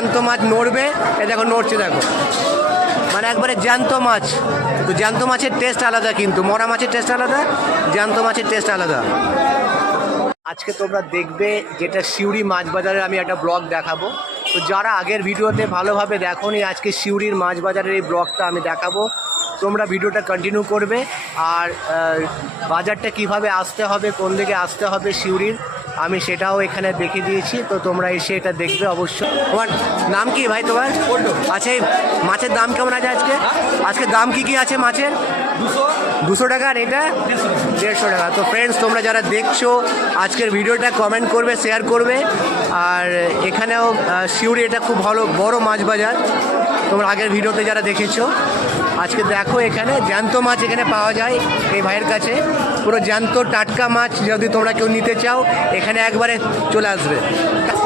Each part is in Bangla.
জ্যান্ত মাছ নড়বে এ দেখো নড়ছে দেখো। মানে একবারে জ্যান্ত মাছ। তো জ্যান্ত মাছের টেস্ট আলাদা কিন্তু, মরা মাছের টেস্ট আলাদা, জ্যান্ত মাছের টেস্ট আলাদা। আজকে তোমরা দেখবে যেটা সিউড়ি মাছ বাজারের আমি একটা ব্লগ দেখাবো। তো যারা আগের ভিডিওতে ভালোভাবে দেখোনি, আজকে সিউড়ির মাছ বাজারের এই ব্লগটা আমি দেখাবো। তোমরা ভিডিওটা কন্টিনিউ করবে। আর বাজারটা কীভাবে আসতে হবে, কোন দিকে আসতে হবে সিউড়ির আমি সেটাও এখানে দেখে দিয়েছি তো তোমরা এসে এটা দেখবে অবশ্যই। তোমার নাম কি ভাই তোমার? আচ্ছা মাছের দাম কেমন আছে আজকে? আজকে দাম কি কি আছে মাছের? দুশো। টাকা আর এটা? দেড়শো টাকা। তো ফ্রেন্ডস তোমরা যারা দেখছ আজকের ভিডিওটা কমেন্ট করবে শেয়ার করবে। আর এখানেও সিউড়ি এটা খুব ভালো বড় মাছ বাজার। তোমরা আগের ভিডিওতে যারা দেখেছ। আজকে দেখো এখানে জ্যান্ত মাছ এখানে পাওয়া যায় এই ভাইয়ের কাছে। পুরো জ্যান্ত টাটকা মাছ যদি তোমরা কেউ নিতে চাও এখানে একবারে চলে আসবে।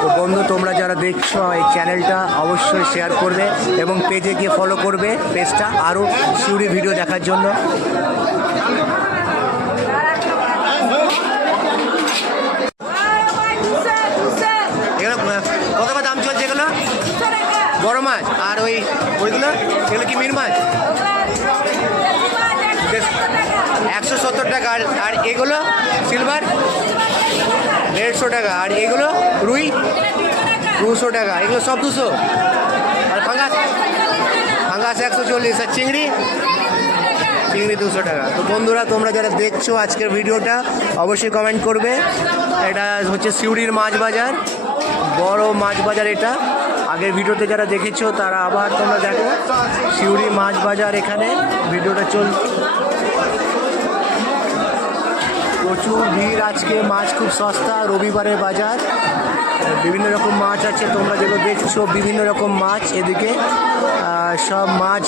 তো বন্ধু তোমরা যারা দেখছ এই চ্যানেলটা অবশ্যই শেয়ার করবে এবং পেজে গিয়ে ফলো করবে পেজটা আরও সিউড়ি ভিডিও দেখার জন্য। কত দাম চলছে এগুলো? বড় মাছ। আর ওই ওইগুলো? এগুলো কি মির মাছ? একশো সত্তর টাকা আর আর এগুলো সিলভার দেড়শো টাকা, আর এগুলো রুই দুশো টাকা, এগুলো সব দুশো। আর ফাঙ্গাস ফাঙ্গাস একশো চল্লিশ, আর চিংড়ি চিংড়ি দুশো টাকা। তো বন্ধুরা, তোমরা যারা দেখছ আজকের ভিডিওটা, অবশ্যই কমেন্ট করবে। এটা হচ্ছে সিউড়ির মাছ বাজার, বড় মাছ বাজার এটা। আগের ভিডিওতে যারা দেখেছ, তারা আবার তোমরা দেখো, সিউড়ি মাছ বাজার এখানে। ভিডিওটা চল প্রচুর ভিড় আজকে, মাছ খুব সস্তা, রবিবারের বাজার। বিভিন্ন রকম মাছ আছে, তোমরা যেগুলো দেখছ, বিভিন্ন রকম মাছ এদিকে। সব মাছ,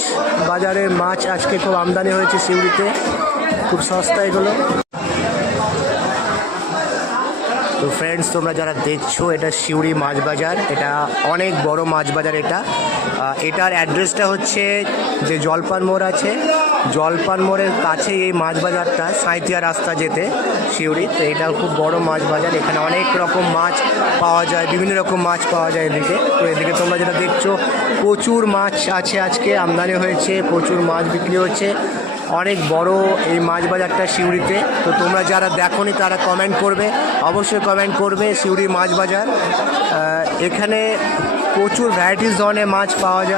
বাজারের মাছ আজকে খুব আমদানি হয়েছে সিউড়িতে। খুব সস্তা এগুলো। তো ফ্রেন্ডস তোমরা যারা দেখছ, এটা সিউড়ি মাছ বাজার। এটা অনেক বড় মাছ বাজার এটা। এটার অ্যাড্রেসটা হচ্ছে যে জলপান মোড় আছে। জলপান মোড়ের কাছে এই মাছ বাজারটা সাঁইতিয়া রাস্তা যেতে সিউড়ি তো এটা খুব বড় মাছ বাজার। এখানে অনেক রকম মাছ পাওয়া যায়, বিভিন্ন রকম মাছ পাওয়া যায় এদিকে। তো এদিকে তোমরা যেটা দেখছ, প্রচুর মাছ আছে আজকে। আমদানি হয়েছে, প্রচুর মাছ বিক্রি হচ্ছে। অনেক বড় এই মাছ বাজারটা সিউড়িতে। তো তোমরা যারা দেখোনি, তারা কমেন্ট করবে। অবশ্যই কমেন্ট করবে সিউড়ি মাছ বাজার এখানে প্রচুর ভ্যারাইটিস ধরনের মাছ পাওয়া যায়।